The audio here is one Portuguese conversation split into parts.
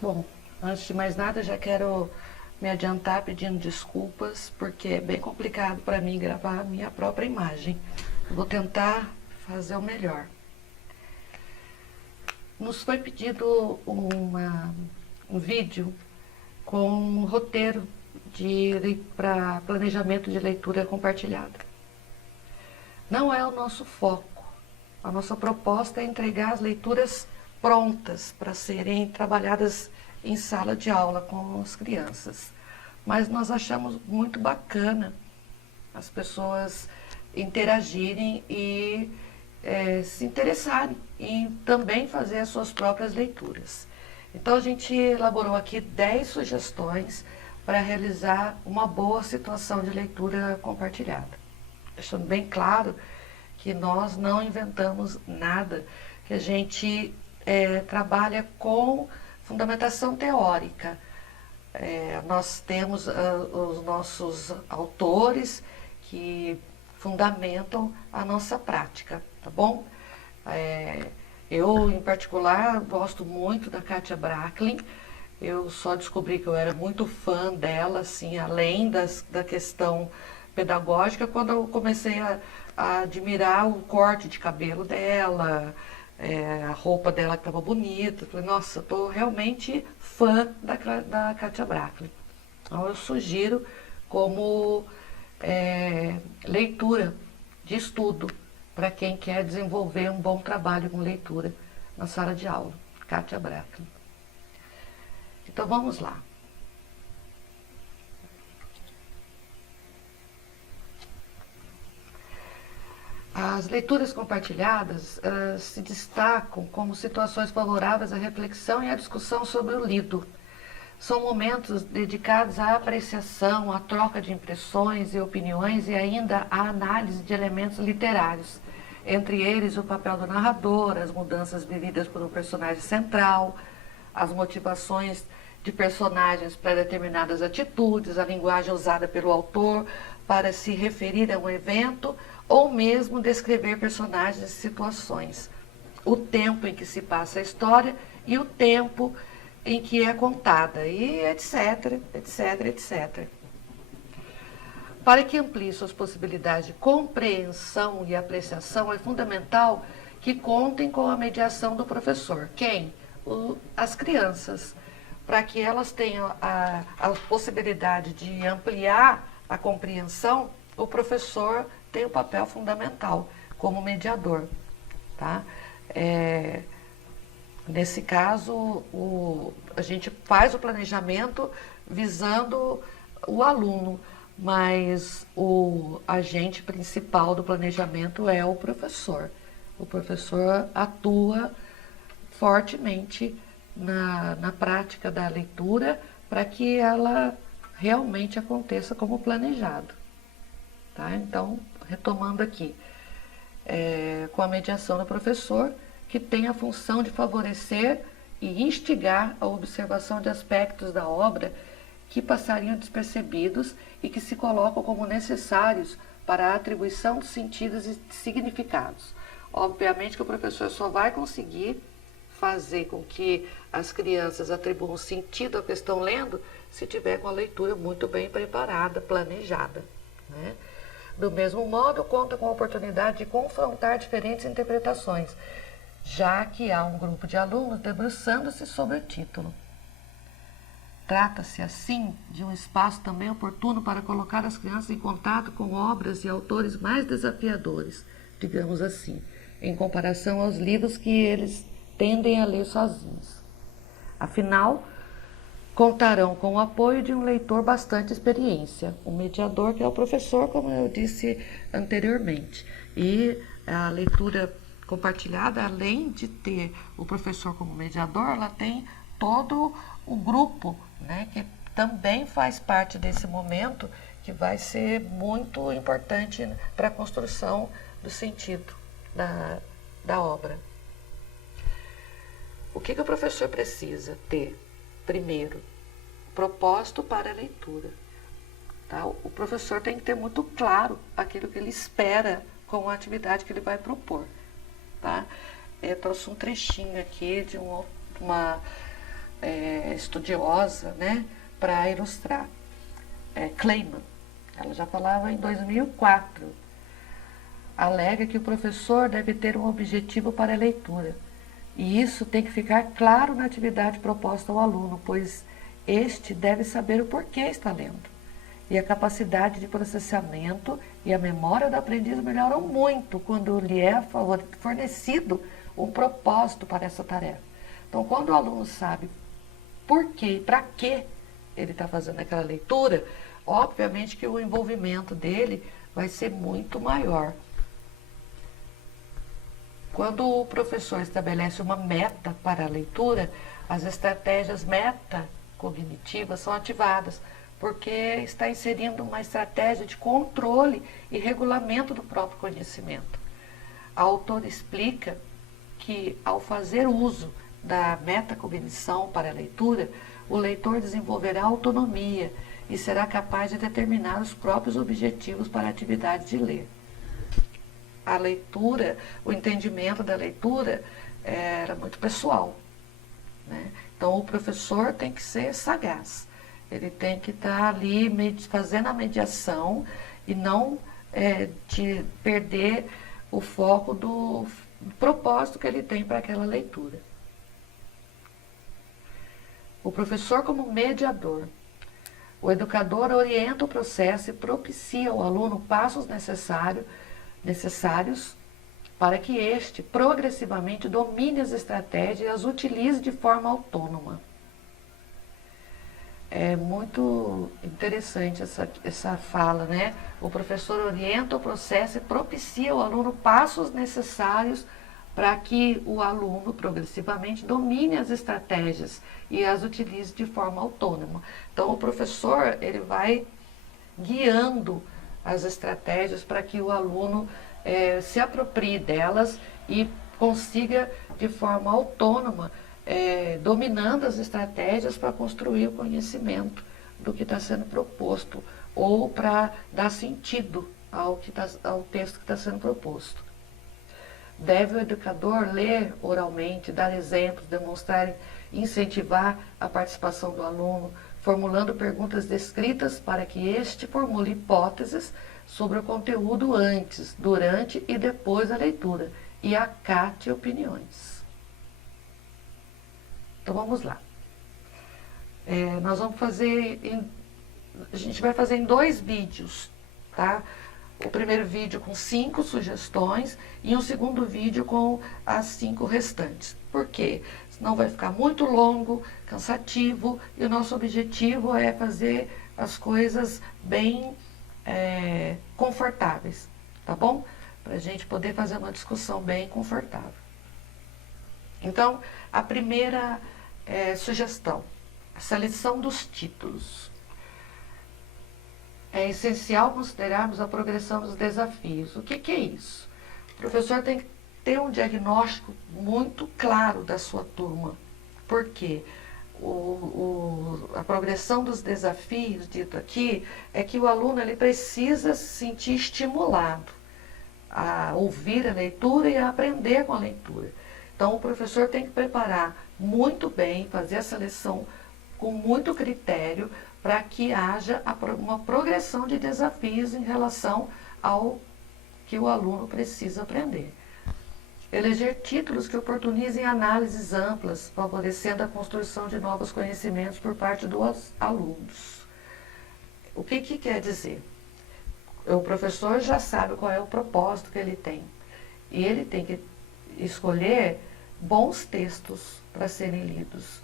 Bom, antes de mais nada, já quero me adiantar pedindo desculpas, porque é bem complicado para mim gravar a minha própria imagem. Vou tentar fazer o melhor. Nos foi pedido um vídeo com um roteiro para planejamento de leitura compartilhada. Não é o nosso foco. A nossa proposta é entregar as leituras prontas para serem trabalhadas em sala de aula com as crianças. Mas nós achamos muito bacana as pessoas interagirem e se interessarem em também fazer as suas próprias leituras. Então a gente elaborou aqui 10 sugestões para realizar uma boa situação de leitura compartilhada. Deixando bem claro que nós não inventamos nada, que a gente trabalha com fundamentação teórica. Nós temos os nossos autores que fundamentam a nossa prática, tá bom? Eu, em particular, gosto muito da Katia Bracklin. Eu só descobri que eu era muito fã dela, assim, além da questão pedagógica, quando eu comecei a admirar o corte de cabelo dela, a roupa dela que estava bonita. Falei, nossa, estou realmente fã da Katia Bracklin. Então eu sugiro como leitura de estudo para quem quer desenvolver um bom trabalho com leitura na sala de aula. Katia Bracklin. Então vamos lá. As leituras compartilhadas se destacam como situações favoráveis à reflexão e à discussão sobre o lido. São momentos dedicados à apreciação, à troca de impressões e opiniões e ainda à análise de elementos literários, entre eles o papel do narrador, as mudanças vividas por um personagem central, as motivações de personagens para determinadas atitudes, a linguagem usada pelo autor para se referir a um evento ou mesmo descrever personagens e situações, o tempo em que se passa a história e o tempo em que é contada, e etc, etc, etc. Para que amplie suas possibilidades de compreensão e apreciação, é fundamental que contem com a mediação do professor. Quem? As crianças, para que elas tenham a possibilidade de ampliar a compreensão, o professor tem um papel fundamental como mediador. Tá? Nesse caso, a gente faz o planejamento visando o aluno, mas o agente principal do planejamento é o professor. O professor atua fortemente na prática da leitura para que ela realmente aconteça como planejado. Tá? Então, retomando aqui, com a mediação do professor, que tem a função de favorecer e instigar a observação de aspectos da obra que passariam despercebidos e que se colocam como necessários para a atribuição de sentidos e significados. Obviamente que o professor só vai conseguir fazer com que as crianças atribuam sentido à questão lendo se tiver com a leitura muito bem preparada, planejada, né? Do mesmo modo, conta com a oportunidade de confrontar diferentes interpretações, já que há um grupo de alunos debruçando-se sobre o título. Trata-se, assim, de um espaço também oportuno para colocar as crianças em contato com obras e autores mais desafiadores, digamos assim, em comparação aos livros que eles tendem a ler sozinhos. Afinal, contarão com o apoio de um leitor bastante experiência, um mediador que é o professor, como eu disse anteriormente. E a leitura compartilhada, além de ter o professor como mediador, ela tem todo o grupo, né, que também faz parte desse momento, que vai ser muito importante para a construção do sentido da obra. O que o professor precisa ter? Primeiro, propósito para a leitura. Tá? O professor tem que ter muito claro aquilo que ele espera com a atividade que ele vai propor. Tá? Eu trouxe um trechinho aqui de estudiosa, né, para ilustrar. Kleiman, ela já falava em 2004, alega que o professor deve ter um objetivo para a leitura. E isso tem que ficar claro na atividade proposta ao aluno, pois este deve saber o porquê está lendo. E a capacidade de processamento e a memória do aprendiz melhoram muito quando lhe é fornecido um propósito para essa tarefa. Então, quando o aluno sabe por quê e para que ele está fazendo aquela leitura, obviamente que o envolvimento dele vai ser muito maior. Quando o professor estabelece uma meta para a leitura, as estratégias metacognitivas são ativadas, porque está inserindo uma estratégia de controle e regulamento do próprio conhecimento. A autora explica que, ao fazer uso da metacognição para a leitura, o leitor desenvolverá autonomia e será capaz de determinar os próprios objetivos para a atividade de ler. A leitura, o entendimento da leitura era muito pessoal, né? Então, o professor tem que ser sagaz. Ele tem que estar ali fazendo a mediação e não de perder o foco do propósito que ele tem para aquela leitura. O professor como mediador. O educador orienta o processo e propicia ao aluno passos necessários para que este progressivamente domine as estratégias e as utilize de forma autônoma. É muito interessante essa fala, né? O professor orienta o processo e propicia ao aluno passos necessários para que o aluno progressivamente domine as estratégias e as utilize de forma autônoma. Então, o professor ele vai guiando as estratégias para que o aluno se aproprie delas e consiga de forma autônoma dominando as estratégias para construir o conhecimento do que está sendo proposto ou para dar sentido ao texto que está sendo proposto. Deve o educador ler oralmente, dar exemplos, demonstrar, incentivar a participação do aluno, formulando perguntas descritas para que este formule hipóteses sobre o conteúdo antes, durante e depois da leitura e acate opiniões. Então vamos lá. Nós vamos fazer, a gente vai fazer em 2 vídeos, tá? O primeiro vídeo com 5 sugestões e um segundo vídeo com as 5 restantes. Por quê? Senão vai ficar muito longo, cansativo, e o nosso objetivo é fazer as coisas bem confortáveis, tá bom? Para a gente poder fazer uma discussão bem confortável. Então, a primeira sugestão, a seleção dos títulos. É essencial considerarmos a progressão dos desafios. O que é isso? O professor tem que ter um diagnóstico muito claro da sua turma. Por quê? A progressão dos desafios, dito aqui, é que o aluno ele precisa se sentir estimulado a ouvir a leitura e a aprender com a leitura. Então, o professor tem que preparar muito bem, fazer a seleção com muito critério, para que haja uma progressão de desafios em relação ao que o aluno precisa aprender. Eleger títulos que oportunizem análises amplas, favorecendo a construção de novos conhecimentos por parte dos alunos. O que quer dizer? O professor já sabe qual é o propósito que ele tem. E ele tem que escolher bons textos para serem lidos.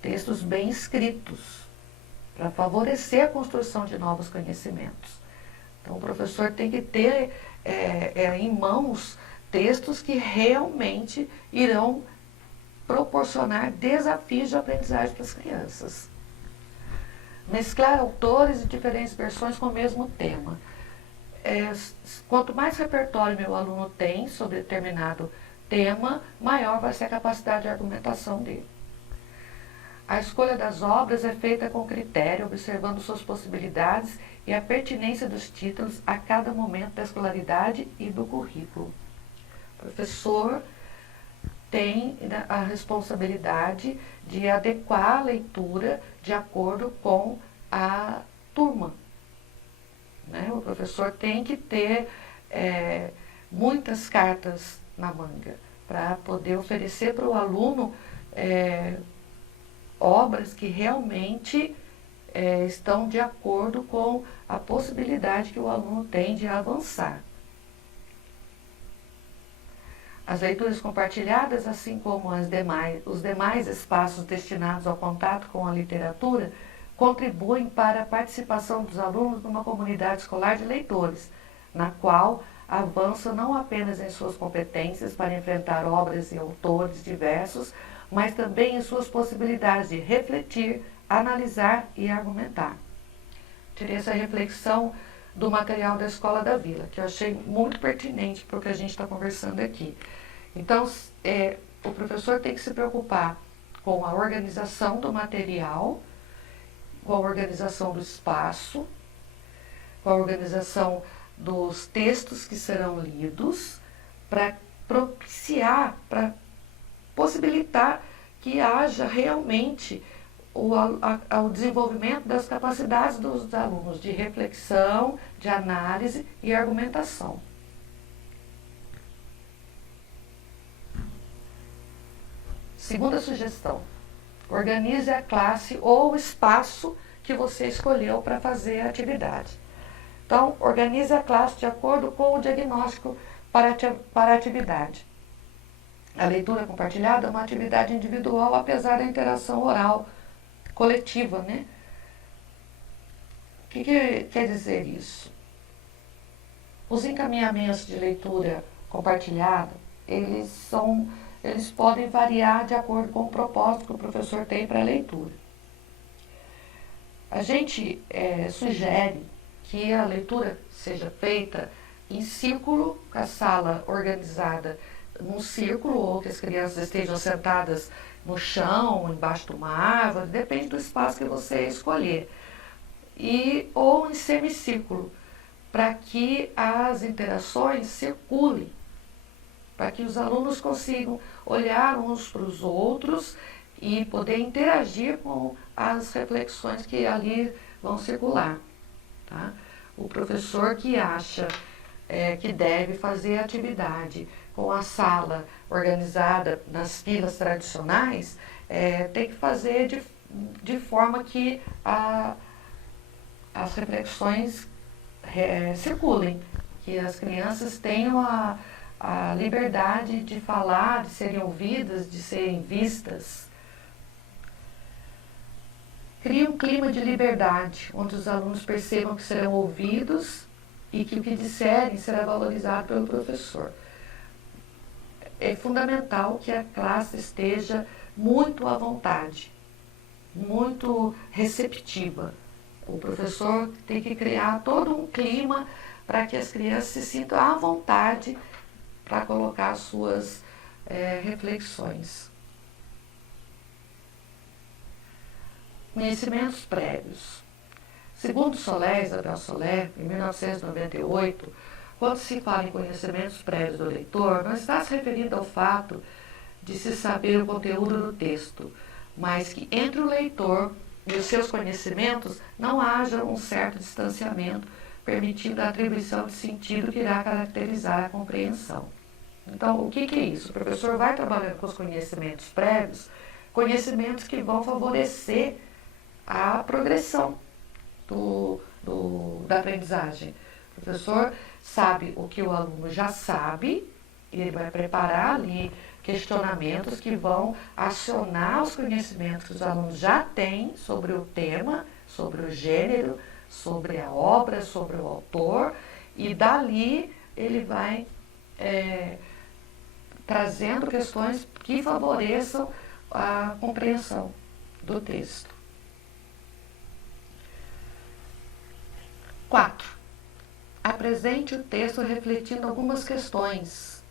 Textos bem escritos, para favorecer a construção de novos conhecimentos. Então, o professor tem que ter em mãos textos que realmente irão proporcionar desafios de aprendizagem para as crianças. Mesclar autores de diferentes versões com o mesmo tema. Quanto mais repertório meu aluno tem sobre determinado tema, maior vai ser a capacidade de argumentação dele. A escolha das obras é feita com critério, observando suas possibilidades e a pertinência dos títulos a cada momento da escolaridade e do currículo. O professor tem a responsabilidade de adequar a leitura de acordo com a turma. Né? O professor tem que ter muitas cartas na manga para poder oferecer para o aluno obras que realmente estão de acordo com a possibilidade que o aluno tem de avançar. As leituras compartilhadas, assim como os demais espaços destinados ao contato com a literatura, contribuem para a participação dos alunos numa comunidade escolar de leitores, na qual avançam não apenas em suas competências para enfrentar obras e autores diversos, mas também em suas possibilidades de refletir, analisar e argumentar. Tirei essa reflexão do material da Escola da Vila, que eu achei muito pertinente para o que a gente está conversando aqui. Então, o professor tem que se preocupar com a organização do material, com a organização do espaço, com a organização dos textos que serão lidos, para propiciar, para possibilitar que haja realmente o desenvolvimento das capacidades dos alunos de reflexão, de análise e argumentação. Segunda sugestão: organize a classe ou o espaço que você escolheu para fazer a atividade. Então, organize a classe de acordo com o diagnóstico para a atividade. A leitura compartilhada é uma atividade individual, apesar da interação oral coletiva, né? O que quer dizer isso? Os encaminhamentos de leitura compartilhada, eles podem variar de acordo com o propósito que o professor tem para a leitura. A gente sugere que a leitura seja feita em círculo, com a sala organizada num círculo, ou que as crianças estejam sentadas no chão, embaixo de uma árvore, depende do espaço que você escolher. Ou em semicírculo, para que as interações circulem, para que os alunos consigam olhar uns para os outros e poder interagir com as reflexões que ali vão circular. Tá? O professor que acha que deve fazer a atividade com a sala organizada nas filas tradicionais, tem que fazer de forma que as reflexões circulem, que as crianças tenham a liberdade de falar, de serem ouvidas, de serem vistas. Cria um clima de liberdade, onde os alunos percebam que serão ouvidos e que o que disserem será valorizado pelo professor. É fundamental que a classe esteja muito à vontade, muito receptiva. O professor tem que criar todo um clima para que as crianças se sintam à vontade para colocar suas reflexões. Conhecimentos prévios. Segundo Isabel Soler, em 1998, quando se fala em conhecimentos prévios do leitor, não está se referindo ao fato de se saber o conteúdo do texto, mas que entre o leitor e os seus conhecimentos não haja um certo distanciamento, permitindo a atribuição de sentido que irá caracterizar a compreensão. Então, o que é isso? O professor vai trabalhando com os conhecimentos prévios, conhecimentos que vão favorecer a progressão da aprendizagem. O professor sabe o que o aluno já sabe, e ele vai preparar ali questionamentos que vão acionar os conhecimentos que os alunos já têm sobre o tema, sobre o gênero, sobre a obra, sobre o autor, e dali ele vai trazendo questões que favoreçam a compreensão do texto. 4. Apresente o texto refletindo algumas questões.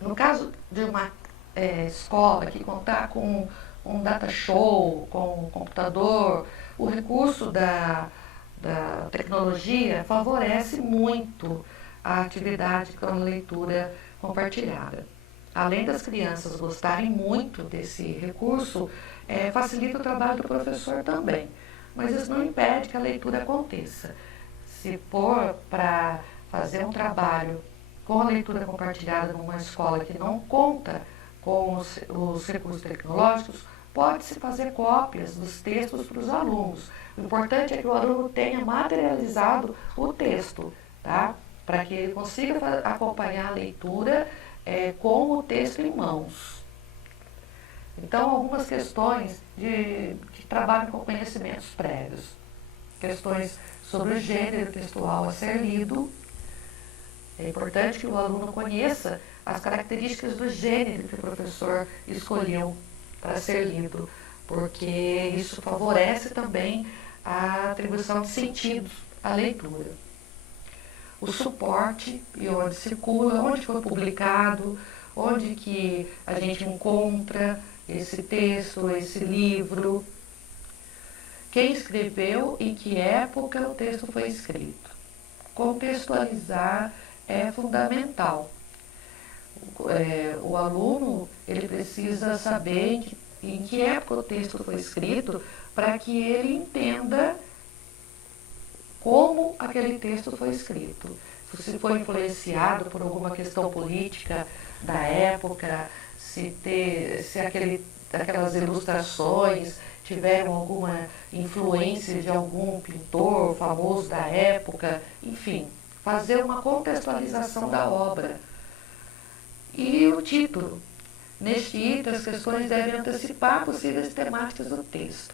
No caso de uma escola que contar com um data show, com um computador, o recurso da tecnologia favorece muito a atividade com a leitura compartilhada. além das crianças gostarem muito desse recurso, facilita o trabalho do professor também. Mas isso não impede que a leitura aconteça. Se for para fazer um trabalho com a leitura compartilhada numa escola que não conta com os recursos tecnológicos, pode-se fazer cópias dos textos para os alunos. O importante é que o aluno tenha materializado o texto, tá? Para que ele consiga acompanhar a leitura com o texto em mãos. Então, algumas questões que trabalham com conhecimentos prévios. Questões sobre o gênero textual a ser lido. É importante que o aluno conheça as características do gênero que o professor escolheu para ser lido, porque isso favorece também a atribuição de sentidos à leitura. O suporte e onde circula, onde foi publicado, onde que a gente encontra esse texto, esse livro, quem escreveu e em que época o texto foi escrito. Contextualizar é fundamental. O aluno ele precisa saber em que época o texto foi escrito para que ele entenda como aquele texto foi escrito. Se foi influenciado por alguma questão política da época, se aquelas ilustrações tiveram alguma influência de algum pintor famoso da época, enfim, fazer uma contextualização da obra. E o título. Neste item, as questões devem antecipar possíveis temáticas do texto.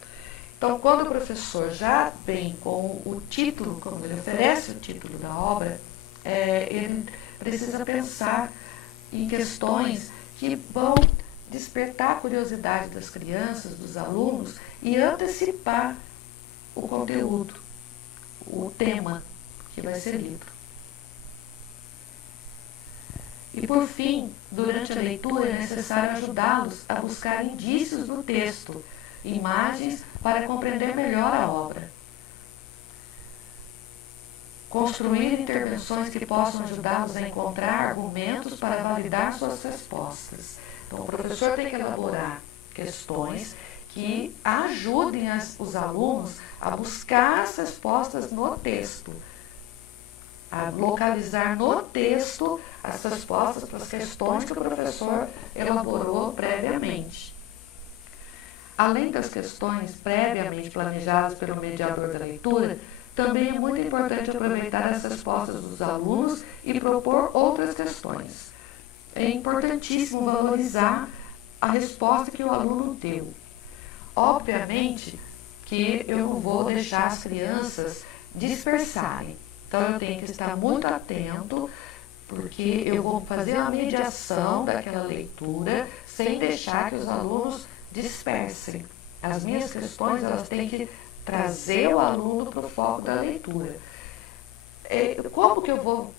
Então, quando o professor já vem com o título, quando ele oferece o título da obra, ele precisa pensar em questões que vão despertar a curiosidade das crianças, dos alunos, e antecipar o conteúdo, o tema que vai ser lido. E, por fim, durante a leitura é necessário ajudá-los a buscar indícios no texto, imagens para compreender melhor a obra. Construir intervenções que possam ajudá-los a encontrar argumentos para validar suas respostas. Então, o professor tem que elaborar questões que ajudem os alunos a buscar as respostas no texto, a localizar no texto as respostas para as questões que o professor elaborou previamente. Além das questões previamente planejadas pelo mediador da leitura, também é muito importante aproveitar as respostas dos alunos e propor outras questões. É importantíssimo valorizar a resposta que o aluno deu. Obviamente que eu não vou deixar as crianças dispersarem. Então, eu tenho que estar muito atento, porque eu vou fazer a mediação daquela leitura sem deixar que os alunos dispersem. As minhas questões, elas têm que trazer o aluno para o foco da leitura. Como que eu vou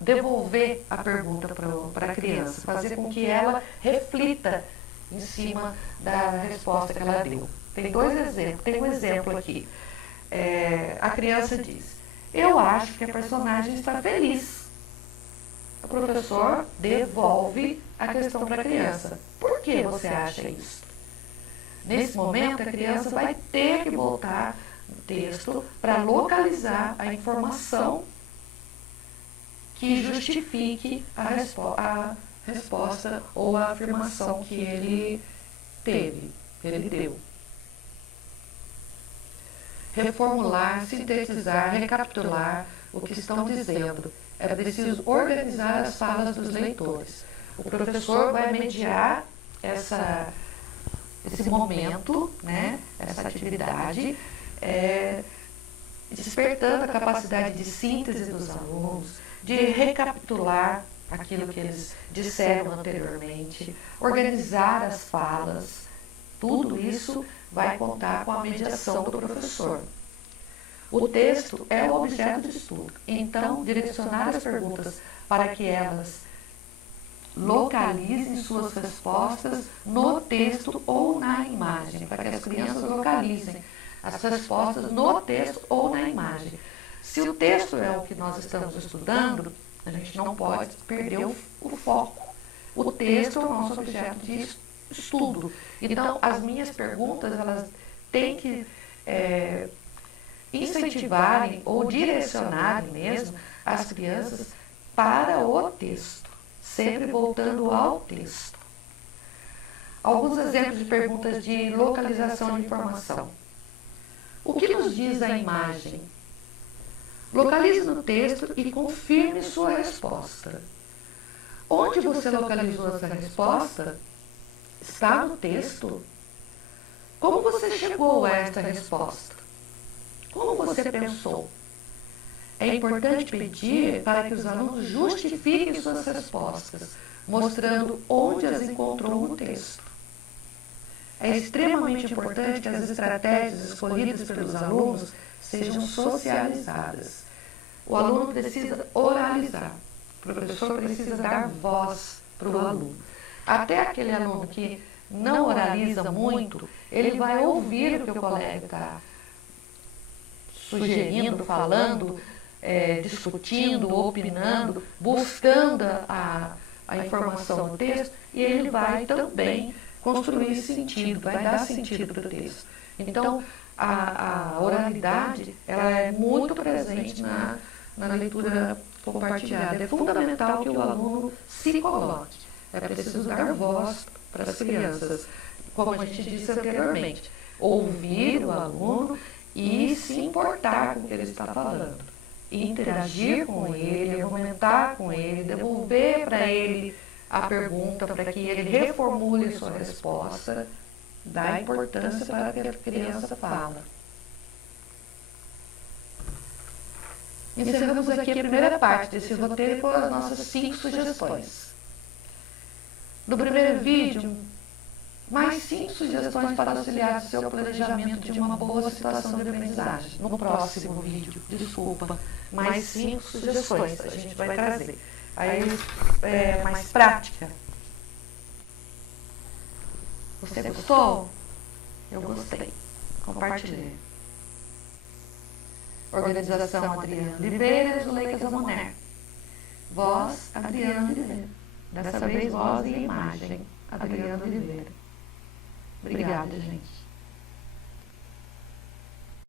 devolver a pergunta para a criança? Fazer com que ela reflita em cima da resposta que ela deu. Tem dois exemplos. Tem um exemplo aqui. A criança diz: eu acho que a personagem está feliz. O professor devolve a questão para a criança. Por que você acha isso? Nesse momento, a criança vai ter que voltar no texto para localizar a informação que justifique a resposta ou a afirmação que ele deu. Reformular, sintetizar, recapitular o que estão dizendo. É preciso organizar as falas dos leitores. O professor vai mediar esse momento, né, essa atividade, despertando a capacidade de síntese dos alunos, de recapitular aquilo que eles disseram anteriormente, organizar as falas. Tudo isso vai contar com a mediação do professor. O texto é o objeto de estudo, então direcionar as perguntas para que elas localizem suas respostas no texto ou na imagem, para que as crianças localizem as respostas no texto ou na imagem. Se o texto é o que nós estamos estudando, a gente não pode perder o foco. o texto é o nosso objeto de estudo. Então, as minhas perguntas, elas têm que incentivarem ou direcionarem mesmo as crianças para o texto, sempre voltando ao texto. Alguns exemplos de perguntas de localização de informação. O que nos diz a imagem? Localize no texto e confirme sua resposta. Onde você localizou essa resposta? Está no texto? Como você chegou a esta resposta? Como você pensou? É importante pedir para que os alunos justifiquem suas respostas, mostrando onde as encontrou no texto. É extremamente importante que as estratégias escolhidas pelos alunos sejam socializadas. O aluno precisa oralizar, o professor precisa dar voz para o aluno. Até aquele aluno que não oraliza muito, ele vai ouvir o que o colega está sugerindo, falando, discutindo, opinando, buscando a informação no texto, e ele vai também construir sentido, vai dar sentido para o texto. Então, a oralidade, ela é muito presente na leitura compartilhada. É fundamental que o aluno se coloque. É preciso dar voz para as crianças, como a gente disse anteriormente. Ouvir o aluno e se importar com o que ele está falando. Interagir com ele, argumentar com ele, devolver para ele a pergunta para que ele reformule a sua resposta, dá importância para o que a criança fala. Encerramos aqui a primeira parte desse roteiro com as nossas 5 sugestões. No primeiro vídeo, mais 5 sugestões para auxiliar o seu planejamento de uma boa situação de aprendizagem. No próximo vídeo, mais 5 sugestões a gente vai trazer. Aí, mais prática. Você gostou? Eu gostei. Compartilhei. Organização Adriana Oliveira e Zuleika Zamoner. Voz, Adriana Oliveira. Dessa vez, voz e imagem, Adriana Oliveira. Obrigada, gente.